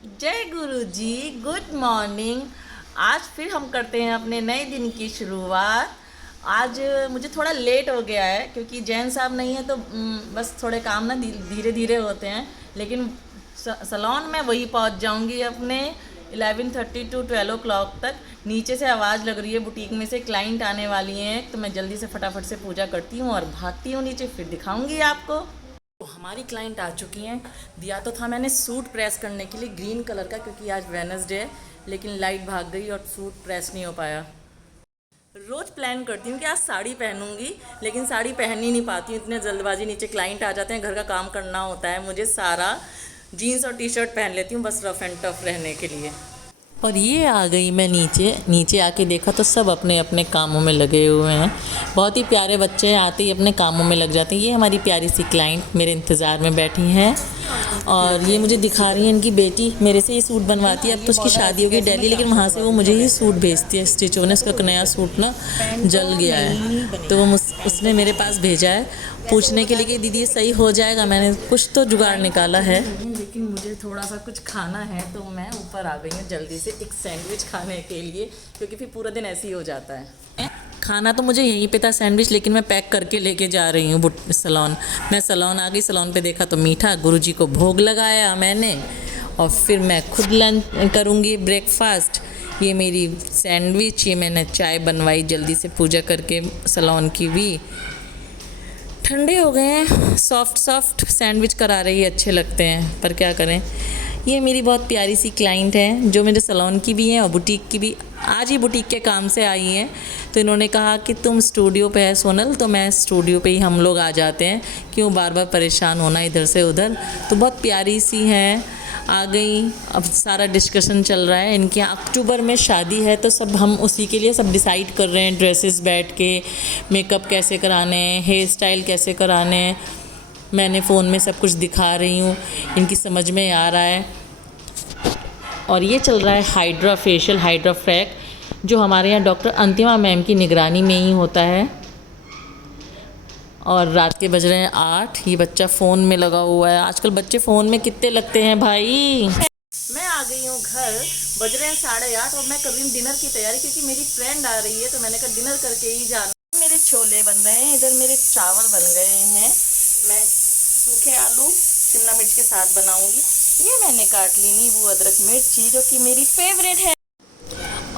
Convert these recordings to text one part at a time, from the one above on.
जय गुरु जी। Good morning. आज फिर हम करते हैं अपने नए दिन की शुरुआत। आज मुझे थोड़ा लेट हो गया है क्योंकि जैन साहब नहीं है तो बस थोड़े काम ना धीरे धीरे होते हैं। लेकिन सलोन में वही पहुंच जाऊंगी अपने 11:30 टू 12 o'clock तक। नीचे से आवाज़ लग रही है, बुटीक में से क्लाइंट आने वाली हैं, तो मैं जल्दी से फटाफट से पूजा करती हूँ और भागती हूँ नीचे, फिर दिखाऊंगी आपको। तो हमारी क्लाइंट आ चुकी हैं। दिया तो था मैंने सूट प्रेस करने के लिए ग्रीन कलर का, क्योंकि आज वेडनेसडे है, लेकिन लाइट भाग गई और सूट प्रेस नहीं हो पाया। रोज़ प्लान करती हूँ कि आज साड़ी पहनूंगी, लेकिन साड़ी पहन ही नहीं पाती हूँ, इतने जल्दबाजी, नीचे क्लाइंट आ जाते हैं, घर का काम करना होता है मुझे सारा। जीन्स और टी शर्ट पहन लेती हूँ बस रफ एंड टफ रहने के लिए। और ये आ गई मैं नीचे। नीचे आके देखा तो सब अपने अपने कामों में लगे हुए हैं। बहुत ही प्यारे बच्चे आते ही अपने कामों में लग जाते हैं। ये हमारी प्यारी सी क्लाइंट मेरे इंतज़ार में बैठी हैं और ये मुझे दिखा रही है इनकी बेटी मेरे से ये सूट बनवाती है। अब तो उसकी शादी होगी दिल्ली, लेकिन वहाँ से वो मुझे ही सूट भेजती है स्टिच होने। उसका नया सूट ना जल गया है तो वो उसने मेरे पास भेजा है पूछने के लिए कि दीदी ये सही हो जाएगा। मैंने कुछ तो जुगाड़ निकाला है, लेकिन मुझे थोड़ा सा कुछ खाना है तो मैं ऊपर आ गई हूँ जल्दी से एक सैंडविच खाने के लिए, क्योंकि फिर पूरा दिन ऐसे ही हो जाता है। खाना तो मुझे यहीं पे था सैंडविच, लेकिन मैं पैक करके लेके जा रही हूँ सलोन। मैं सलोन आ गई, सलोन पे देखा तो मीठा, गुरुजी को भोग लगाया मैंने और फिर मैं खुद लंच करूँगी ब्रेकफास्ट। ये मेरी सैंडविच, ये मैंने चाय बनवाई जल्दी से पूजा करके सलोन की भी। ठंडे हो गए हैं, सॉफ्ट सॉफ्ट सैंडविच करा रही है, अच्छे लगते हैं, पर क्या करें। ये मेरी बहुत प्यारी सी क्लाइंट है जो मेरे सलोन की भी है और बुटीक की भी। आज ही बुटीक के काम से आई हैं तो इन्होंने कहा कि तुम स्टूडियो पे है सोनल, तो मैं स्टूडियो पे ही हम लोग आ जाते हैं, क्यों बार बार परेशान होना इधर से उधर। तो बहुत प्यारी सी हैं, आ गई। अब सारा डिस्कशन चल रहा है, इनके यहाँ अक्टूबर में शादी है तो सब हम उसी के लिए सब डिसाइड कर रहे हैं, ड्रेसेस बैठ के, मेकअप कैसे कराने हैं, हेयर स्टाइल कैसे कराने हैं। मैंने फ़ोन में सब कुछ दिखा रही हूँ, इनकी समझ में आ रहा है। और ये चल रहा है हाइड्रा फेशियल, हाइड्रा फ्रैक, जो हमारे यहाँ डॉक्टर अंतिमा मैम की निगरानी में ही होता है। और रात के बज रहे हैं 8। ये बच्चा फ़ोन में लगा हुआ है। आजकल बच्चे फ़ोन में कितने लगते हैं भाई। मैं आ गई हूँ घर, बज रहे हैं 8:30 और मैं कर रही हूँ डिनर की तैयारी, क्योंकि मेरी फ्रेंड आ रही है तो मैंने कहा डिनर करके ही जाना। मेरे छोले बन रहे हैं, इधर मेरे चावल बन गए हैं। मैं सूखे आलू शिमला मिर्च के साथ बनाऊंगी। ये मैंने काट ली नींबू अदरक मिर्ची, जो कि मेरी फेवरेट है।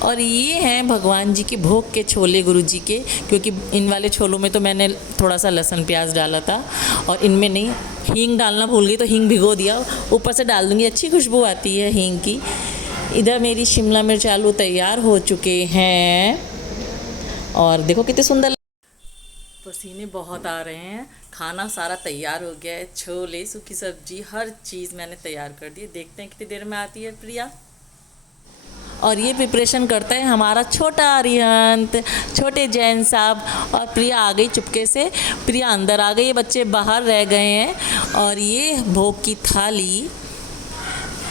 और ये हैं भगवान जी के भोग के छोले गुरु जी के, क्योंकि इन वाले छोलों में तो मैंने थोड़ा सा लहसुन प्याज डाला था और इनमें नहीं। हींग डालना भूल गई तो हींग भिगो दिया, ऊपर से डाल दूँगी, अच्छी खुशबू आती है हींग की। इधर मेरी शिमला मिर्च आलू तैयार हो चुके हैं और देखो कितने सुंदर। पसीने बहुत आ रहे हैं। खाना सारा तैयार हो गया है, छोले, सूखी सब्जी, हर चीज़ मैंने तैयार कर दी। देखते हैं कितनी देर में आती है प्रिया। और ये प्रिपरेशन करता है हमारा छोटा अरिहंत, छोटे जैन साहब। और प्रिया आ गई चुपके से, प्रिया अंदर आ गई, ये बच्चे बाहर रह गए हैं। और ये भोग की थाली,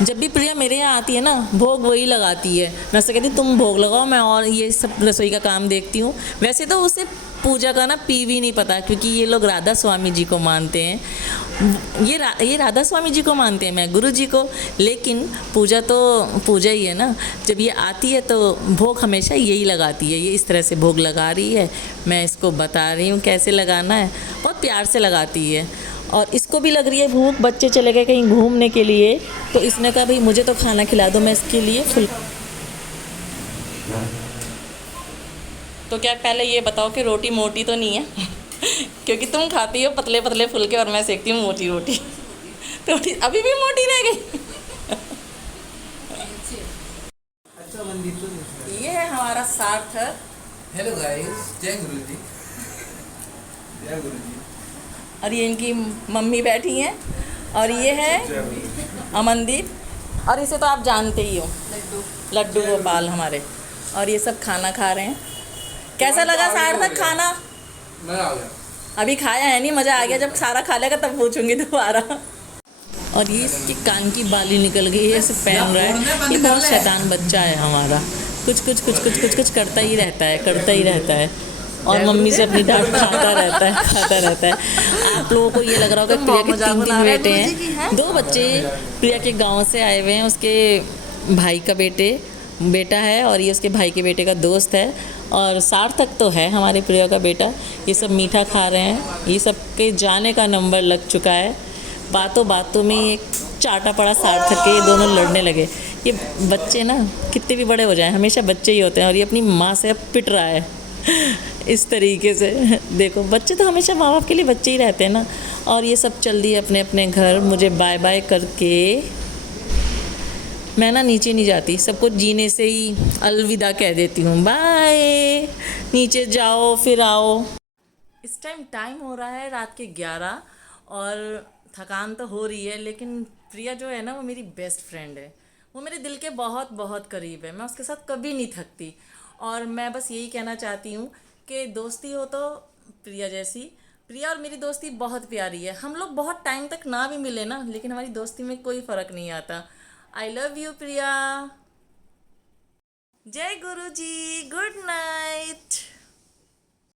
जब भी प्रिया मेरे यहाँ आती है ना, भोग वही लगाती है। मैं उससे कहती तुम भोग लगाओ, मैं और ये सब रसोई का काम देखती हूँ। वैसे तो उसे पूजा का ना पी भी नहीं पता, क्योंकि ये लोग राधा स्वामी जी को मानते हैं। ये राधा स्वामी जी को मानते हैं, मैं गुरु जी को। लेकिन पूजा तो पूजा ही है ना। जब ये आती है तो भोग हमेशा यही लगाती है। ये इस तरह से भोग लगा रही है, मैं इसको बता रही हूँ कैसे लगाना है। बहुत प्यार से लगाती है। और इसको भी लग रही है भूख, बच्चे चले गए कहीं घूमने के लिए, तो इसने कहा भाई मुझे तो खाना खिला दो, मैं इसके लिए फुल। तो क्या पहले ये बताओ कि रोटी मोटी तो नहीं है क्योंकि तुम खाती हो पतले पतले फुलके और मैं सेकती हूँ मोटी रोटी तो अभी भी मोटी रह गई ये है हमारा सार्थक। हेलो गाइस, जय गुरुजी। जय गुरुजी। और ये इनकी मम्मी बैठी हैं और ये है अमनदीप, और इसे तो आप जानते ही हो, लड्डू गोपाल हमारे। और ये सब खाना खा रहे हैं। कैसा लगा सार्थक खाना? मजा आ गया। अभी खाया है नहीं, मज़ा आ गया। जब सारा खा लेगा तब पूछूंगी दोबारा। और ये इसकी कान की बाली निकल गई है, इसे पहन रहा है। ये बहुत शैतान बच्चा है हमारा, कुछ कुछ कुछ कुछ कुछ कुछ करता ही रहता है, करता ही रहता है। और जय मम्मी से गुरुदेव। अपनी डांट खाता रहता है खाता रहता है। आप लोगों को ये लग रहा होगा तुम प्रिया के मजाक 3 बना रहे हो बेटे गुरुजी की, हैं, हैं? 2 बच्चे प्रिया के गांव से आए हुए हैं। उसके भाई का बेटा है और ये उसके भाई के बेटे का दोस्त है। और सार्थक तो है हमारे प्रिया का बेटा। ये सब मीठा खा रहे हैं, ये सब के जाने का नंबर लग चुका है। बातों बातों में एक चाटा पड़ा सार्थक के, ये दोनों लड़ने लगे। ये बच्चे ना कितने भी बड़े हो जाएं हमेशा बच्चे ही होते हैं, और ये अपनी माँ से अब पिट रहा है इस तरीके से। देखो बच्चे तो हमेशा माँ बाप के लिए बच्चे ही रहते हैं ना। और ये सब चल दिए अपने अपने घर, मुझे बाय बाय करके। मैं ना नीचे नहीं जाती, सबको जीने से ही अलविदा कह देती हूँ। बाय, नीचे जाओ फिर आओ। इस टाइम हो रहा है रात के 11, और थकान तो हो रही है, लेकिन प्रिया जो है ना वो मेरी बेस्ट फ्रेंड है। वो मेरे दिल के बहुत बहुत करीब है। मैं उसके साथ कभी नहीं थकती। और मैं बस यही कहना चाहती हूँ कि दोस्ती हो तो प्रिया जैसी। प्रिया और मेरी दोस्ती बहुत प्यारी है। हम लोग बहुत टाइम तक ना भी मिले ना, लेकिन हमारी दोस्ती में कोई फ़र्क नहीं आता। आई लव यू प्रिया। जय गुरु जी, गुड नाइट।